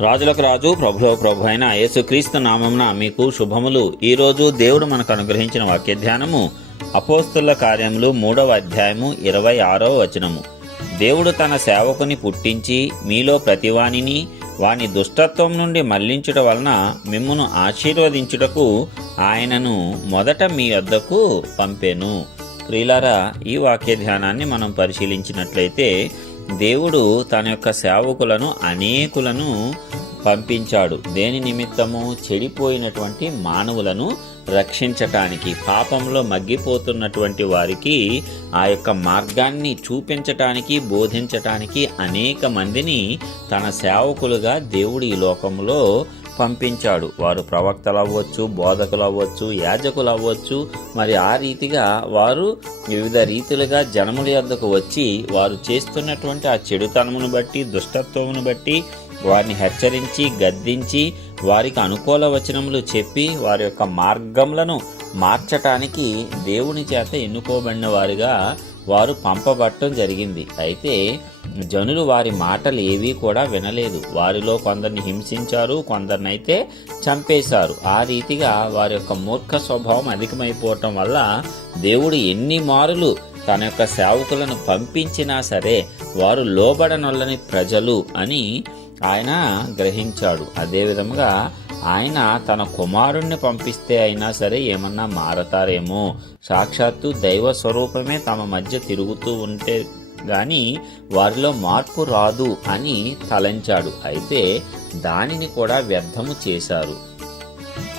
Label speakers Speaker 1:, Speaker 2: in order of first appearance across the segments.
Speaker 1: రాజులకు రాజు ప్రభులో ప్రభు అయిన యేసుక్రీస్తు నామమున మీకు శుభములు. ఈరోజు దేవుడు మనకు అనుగ్రహించిన వాక్య ధ్యానము అపోస్తుల కార్యములు మూడవ అధ్యాయము ఇరవై ఆరవ వచనము. దేవుడు తన సేవకుని పుట్టించి మీలో ప్రతివానిని వాని దుష్టత్వం నుండి మళ్ళించుట వలన మిమ్మును ఆశీర్వదించుటకు ఆయనను మొదట మీ వద్దకు పంపెను. ప్రియులారా ఈ వాక్య ధ్యానాన్ని మనం పరిశీలించినట్లయితే దేవుడు తన యొక్క సేవకులను అనేకులను పంపించాడు. దేని నిమిత్తము చెడిపోయినటువంటి మానవులను రక్షించటానికి పాపంలో మగ్గిపోతున్నటువంటి వారికి ఆ యొక్క మార్గాన్ని చూపించటానికి బోధించటానికి అనేక మందిని తన సేవకులుగా దేవుడు ఈ లోకంలో పంపించాడు. వారు ప్రవక్తలు అవ్వచ్చు బోధకులు అవ్వచ్చు యాజకులు అవ్వచ్చు మరి ఆ రీతిగా వారు వివిధ రీతులుగా జనముల యొద్దకు వచ్చి వారు చేస్తున్నటువంటి ఆ చెడుతనమును బట్టి దుష్టత్వమును బట్టి వారిని హెచ్చరించి గద్దించి వారికి అనుకూల వచనములు చెప్పి వారి యొక్క మార్గములను మార్చటానికి దేవుని చేత ఎన్నుకోబడిన వారిగా వారు పంపబట్టడం జరిగింది. అయితే జనులు వారి మాటలు ఏవీ కూడా వినలేదు. వారిలో కొందరిని హింసించారు కొందరినైతే చంపేశారు. ఆ రీతిగా వారి యొక్క మూర్ఖ స్వభావం అధికమైపోవటం వల్ల దేవుడు ఎన్ని మారులు తన యొక్క సేవకులను పంపించినా సరే వారు లోబడనొల్లని ప్రజలు అని ఆయన గ్రహించాడు. అదేవిధంగా ఆయన తన కుమారుణ్ణి పంపిస్తే అయినా సరే ఏమన్నా మారతారేమో. సాక్షాత్తు దైవ స్వరూపమే తమ మధ్య తిరుగుతూ ఉంటే గాని వారిలో మార్పు రాదు అని తలంచాడు. అయితే దానిని కూడా వ్యర్థము చేశారు.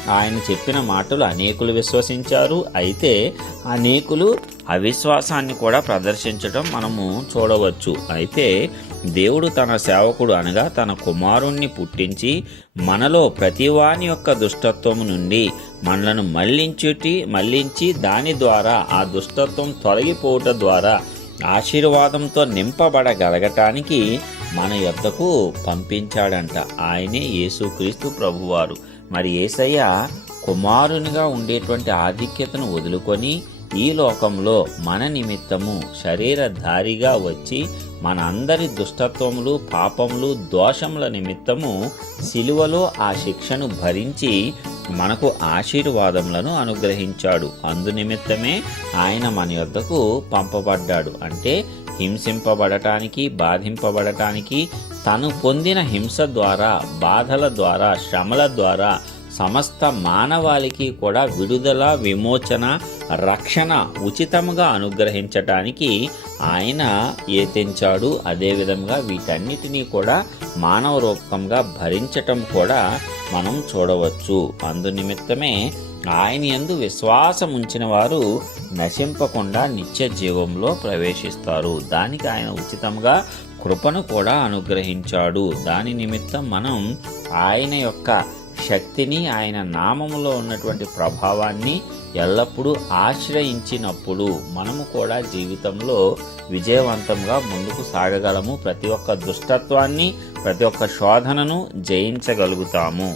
Speaker 1: ఆయన చెప్పిన మాటలు అనేకులు విశ్వసించారు. అయితే అనేకులు అవిశ్వాసాన్ని కూడా ప్రదర్శించడం మనము చూడవచ్చు. అయితే దేవుడు తన సేవకుడు అనగా తన కుమారుణ్ణి పుట్టించి మనలో ప్రతివాని యొక్క దుష్టత్వము నుండి మనలను మళ్ళించుటి మళ్ళించి దాని ద్వారా ఆ దుష్టత్వం తొలగిపోవట ద్వారా ఆశీర్వాదంతో నింపబడగలగటానికి మన యొద్దకు పంపించాడంట. ఆయనే యేసుక్రీస్తు ప్రభువారు. మరి ఏసయ్య కుమారునిగా ఉండేటువంటి ఆధిక్యతను వదులుకొని ఈ లోకంలో మన నిమిత్తము శరీరధారిగా వచ్చి మన అందరి దుష్టత్వములు పాపములు దోషముల నిమిత్తము సిలువలో ఆ శిక్షను భరించి మనకు ఆశీర్వాదములను అనుగ్రహించాడు. అందు నిమిత్తమే ఆయన మన యొద్దకు పంపబడ్డాడు. అంటే హింసింపబడటానికి బాధింపబడటానికి తను పొందిన హింస ద్వారా బాధల ద్వారా శ్రమల ద్వారా సమస్త మానవాళికి కూడా విడుదల విమోచన రక్షణ ఉచితంగా అనుగ్రహించటానికి ఆయన యతించాడు. అదేవిధంగా వీటన్నిటినీ కూడా మానవ రూపంగా భరించటం కూడా మనం చూడవచ్చు. అందు నిమిత్తమే ఆయన యందు విశ్వాసం ఉంచిన వారు నశింపకుండా నిత్య జీవంలో ప్రవేశిస్తారు. దానికి ఆయన ఉచితంగా కృపను కూడా అనుగ్రహించాడు. దాని నిమిత్తం మనం ఆయన యొక్క శక్తిని ఆయన నామములో ఉన్నటువంటి ప్రభావాన్ని ఎల్లప్పుడూ ఆశ్రయించినప్పుడు మనము కూడా జీవితంలో విజయవంతంగా ముందుకు సాగగలము. ప్రతి ఒక్క దుష్టత్వాన్ని ప్రతి ఒక్క శోధనను జయించగలుగుతాము.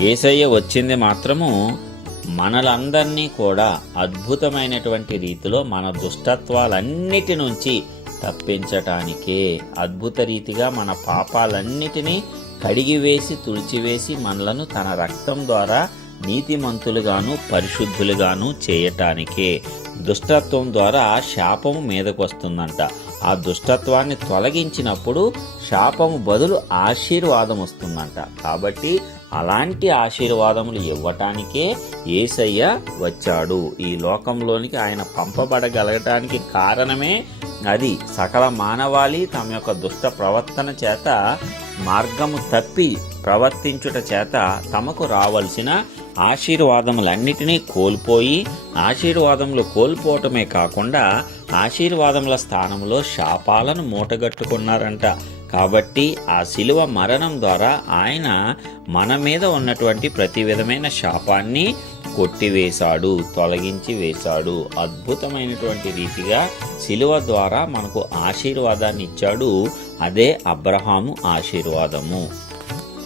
Speaker 1: ఏసయ్య వచ్చింది మాత్రము మనలందరినీ కూడా అద్భుతమైనటువంటి రీతిలో మన దుష్టత్వాలన్నిటి నుంచి తప్పించటానికే అద్భుత రీతిగా మన పాపాలన్నిటినీ కడిగివేసి తుడిచివేసి మనలను తన రక్తం ద్వారా నీతిమంతులుగాను పరిశుద్ధులుగాను చేయటానికే. దుష్టత్వం ద్వారా శాపము మీదకు వస్తుందంట. ఆ దుష్టత్వాన్ని తొలగించినప్పుడు శాపము బదులు ఆశీర్వాదం వస్తుందంట. కాబట్టి అలాంటి ఆశీర్వాదములు ఇవ్వటానికే ఏసయ్య వచ్చాడు. ఈ లోకంలోనికి ఆయన పంపబడగలగటానికి కారణమే అది. సకల మానవాళి తమ యొక్క దుష్ట ప్రవర్తన చేత మార్గము తప్పి ప్రవర్తించుట చేత తమకు రావలసిన ఆశీర్వాదములన్నిటినీ కోల్పోయి ఆశీర్వాదములు కోల్పోవటమే కాకుండా ఆశీర్వాదముల స్థానంలో శాపాలను మూటగట్టుకున్నారంట. కాబట్టి ఆ శిలువ మరణం ద్వారా ఆయన మన మీద ఉన్నటువంటి ప్రతి విధమైన శాపాన్ని కొట్టివేశాడు తొలగించి వేశాడు. అద్భుతమైనటువంటి రీతిగా శిలువ ద్వారా మనకు ఆశీర్వాదాన్ని ఇచ్చాడు అదే అబ్రహాము ఆశీర్వాదము.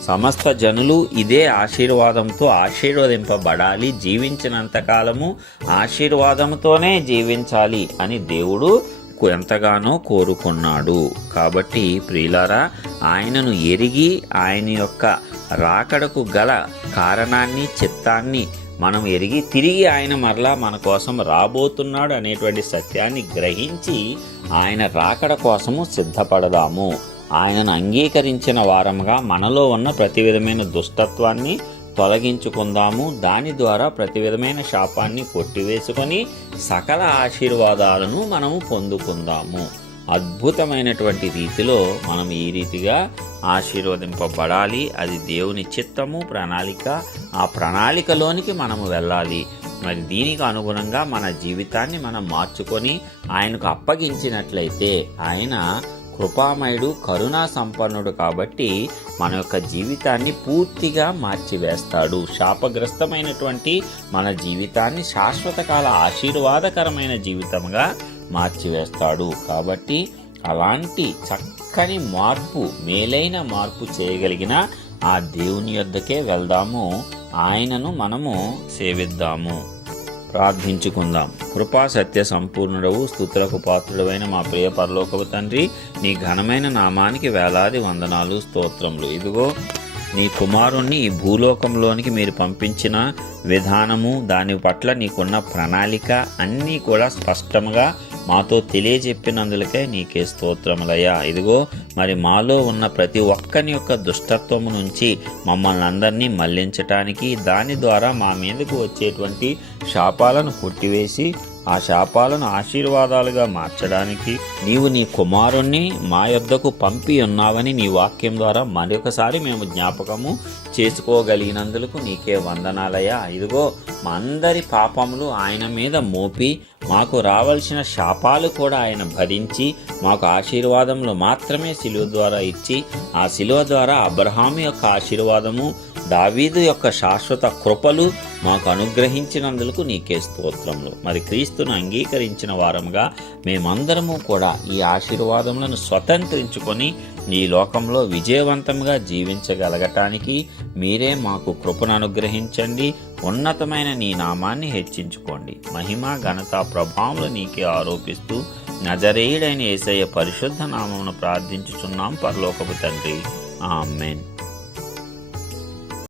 Speaker 1: సమస్త జనులు ఇదే ఆశీర్వాదంతో ఆశీర్వదింపబడాలి. జీవించినంత కాలము ఆశీర్వాదంతోనే జీవించాలి అని దేవుడు ఎంతగానో కోరుకున్నాడు. కాబట్టి ప్రియులారా ఆయనను ఎరిగి ఆయన యొక్క రాకడకు గల కారణాన్ని చిత్తాన్ని మనం ఎరిగి తిరిగి ఆయన మరలా మన కోసం రాబోతున్నాడు అనేటువంటి సత్యాన్ని గ్రహించి ఆయన రాకడ కోసము సిద్ధపడదాము. ఆయనను అంగీకరించిన వారముగా మనలో ఉన్న ప్రతి విధమైన దుష్టత్వాన్ని తొలగించుకుందాము. దాని ద్వారా ప్రతి విధమైన శాపాన్ని కొట్టివేసుకొని సకల ఆశీర్వాదాలను మనము పొందుకుందాము. అద్భుతమైనటువంటి రీతిలో మనం ఈ రీతిగా ఆశీర్వదింపబడాలి. అది దేవుని చిత్తము ప్రణాళిక. ఆ ప్రణాళికలోనికి మనము వెళ్ళాలి. మరి దీనికి అనుగుణంగా మన జీవితాన్ని మనం మార్చుకొని ఆయనకు అప్పగించినట్లయితే ఆయన కృపామయుడు కరుణా సంపన్నుడు కాబట్టి మన యొక్క జీవితాన్ని పూర్తిగా మార్చివేస్తాడు. శాపగ్రస్తమైనటువంటి మన జీవితాన్ని శాశ్వతకాల ఆశీర్వాదకరమైన జీవితంగా మార్చివేస్తాడు. కాబట్టి అలాంటి చక్కని మార్పు మేలైన మార్పు చేయగలిగిన ఆ దేవుని యొద్దకే వెళ్దాము. ఆయనను మనము సేవిద్దాము. ప్రార్థించుకుందాం. కృపా సత్య సంపూర్ణుడవు స్థుతులకు పాత్రుడవైన మా ప్రియ పరలోకపు తండ్రి నీ ఘనమైన నామానికి వేలాది వందనాలు స్తోత్రములు. ఇదిగో నీ కుమారుణ్ణి ఈ భూలోకంలోనికి మీరు పంపించిన విధానము దాని పట్ల నీకున్న ప్రణాళిక అన్నీ కూడా స్పష్టంగా మాతో తెలియజెప్పినందులకే నీకే స్తోత్రములయ్యా. ఇదిగో మరి మాలో ఉన్న ప్రతి ఒక్కని యొక్క దుష్టత్వము నుంచి మమ్మల్ని అందరినీ మళ్ళించటానికి దాని ద్వారా మా మీదకు వచ్చేటువంటి శాపాలను కొట్టివేసి ఆ శాపాలను ఆశీర్వాదాలుగా మార్చడానికి నీవు నీ కుమారుణ్ణి మా యొద్దకు పంపి ఉన్నావని నీ వాక్యం ద్వారా మరొకసారి మేము జ్ఞాపకము చేసుకోగలిగినందులకు నీకే వందనాలయ్యా. ఇదిగో మా అందరి పాపములు ఆయన మీద మోపి మాకు రావాల్సిన శాపాలు కూడా ఆయన భరించి మాకు ఆశీర్వాదములు మాత్రమే శిలువ ద్వారా ఇచ్చి ఆ శిలువ ద్వారా అబ్రహాము యొక్క ఆశీర్వాదము దావీదు యొక్క శాశ్వత కృపలు మాకు అనుగ్రహించినందులకు నీకే స్తోత్రములు. మరి క్రీస్తును అంగీకరించిన వారముగా మేమందరము కూడా ఈ ఆశీర్వాదములను స్వతంత్రించుకొని ఈ లోకంలో విజయవంతంగా జీవించగలగటానికి మీరే మాకు కృపను అనుగ్రహించండి. ఉన్నతమైన నీ నామాన్ని హెచ్చించుకోండి. మహిమ ఘనత ప్రభావములు నీకే ఆరోపిస్తూ నజరేయుడైన ఏసయ్య పరిశుద్ధ నామమును ప్రార్థించుచున్నాం. పరలోకపు తండ్రి. ఆమెన్.